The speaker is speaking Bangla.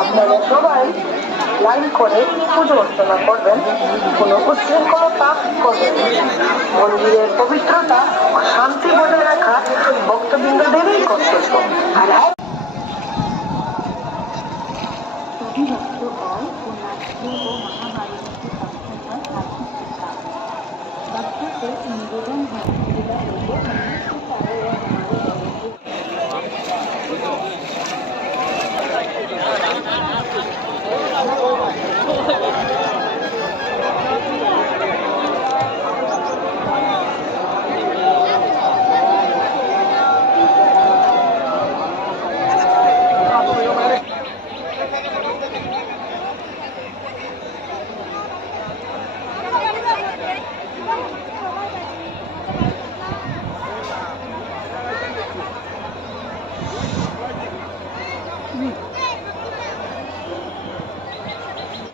আপনারা সবাই লাইন করে পুজো অর্চনা করবেন। কোনো উচ্ছৃঙ্খলতা করবেন। মন্দিরের পবিত্রতা ও শান্তি বজায় রাখা ভক্তবৃন্দদেরই কর্তব্য। আর হয় মহাভারতী ভক্তদের নিবেদন হয়। Hum.